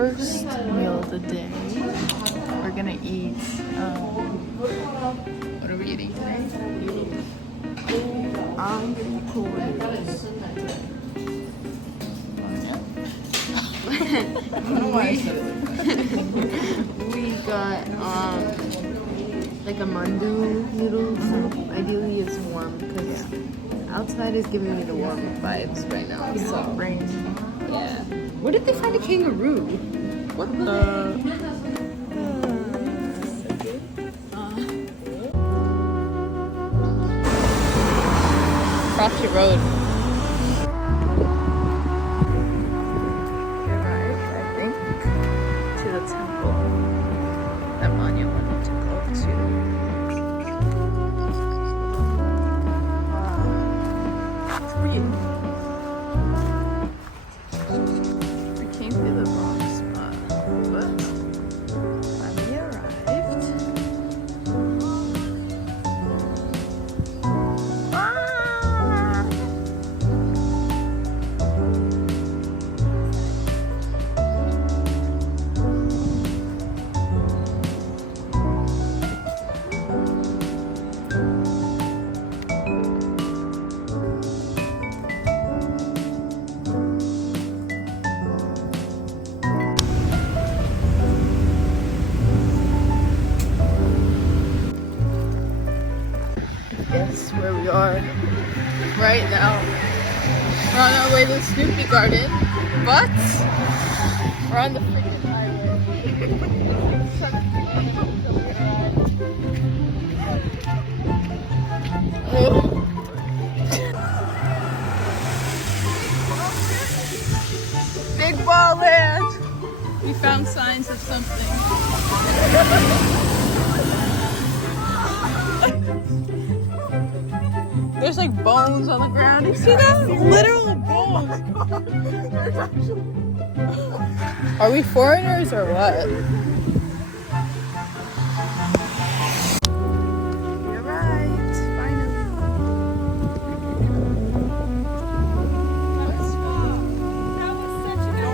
first meal of the day. We're gonna eat. What are we eating today? I'm getting cool. We got like a mandu noodle soup. Ideally it's warm because outside is giving me the warm vibes right now. So Rain. yeah. Where did they find a kangaroo? What the? Cross your road. We arrived, I think, to the temple that Manya wanted to go to. We came through the wrong spot, but finally arrived. Ah! Guess where we are right now. We're on our way to the Snoopy Garden, but we're on the freaking highway. Big ball land! We found signs of something. There's like bones on the ground. You see that? Literal bones. Are we foreigners or what? We arrived, finally. That was such a good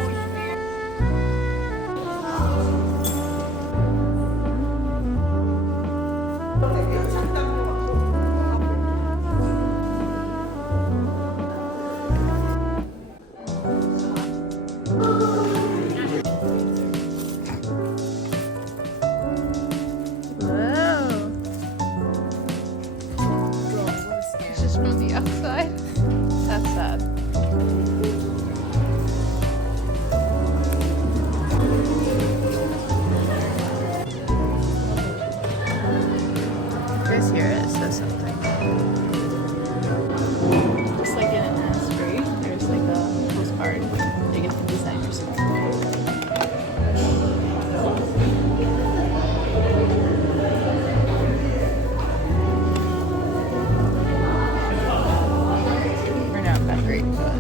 Whoa. It's just from the outside. That's sad. Guys, here it says something. Just like in an Asbury, there's like a postcard. You get to design yourself. We're not that great, but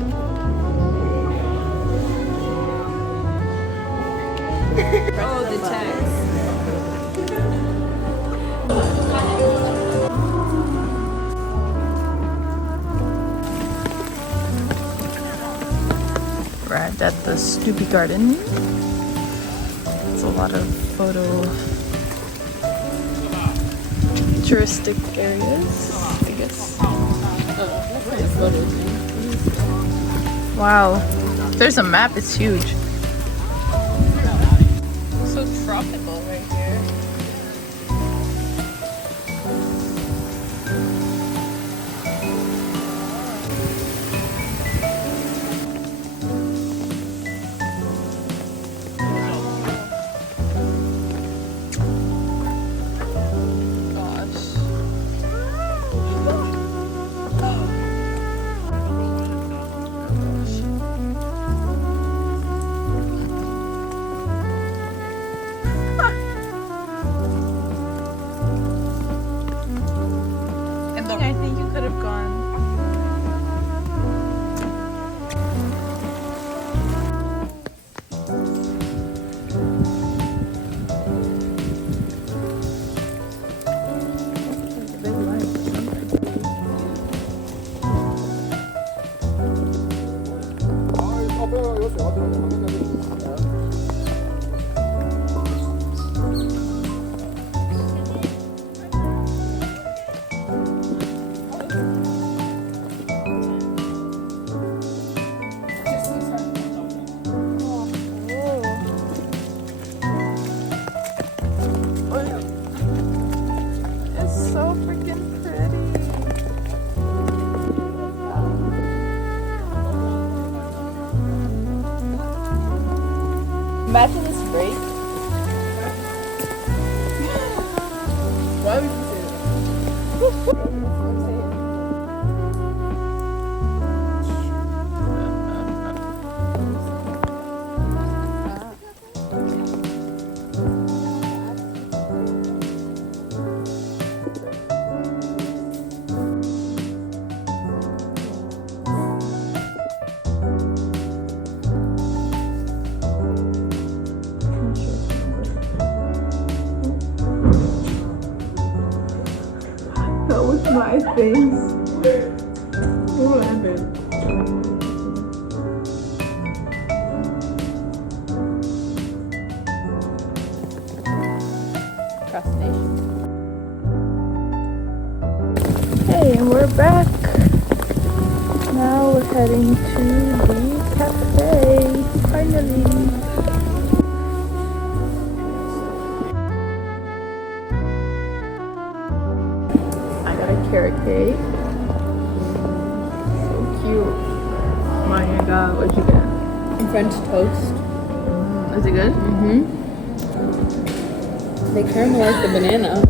Oh, the text. arrived at the Snoopy Garden. It's a lot of touristic areas, I guess. Wow, there's a map. It's huge. So tropical right here. Gosh. so freaking pretty. Imagine this break. Why would you say That was my face. What happened? procrastination? Hey, and we're back. Now we're heading to the cafe. Finally. I got a carrot cake. So cute. Maya got, what'd you get? French toast. Is it good? Mm-hmm. They caramelize the banana.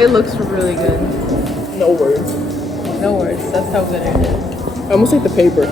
It looks really good. No words. No words. That's how good it is. I almost like the paper.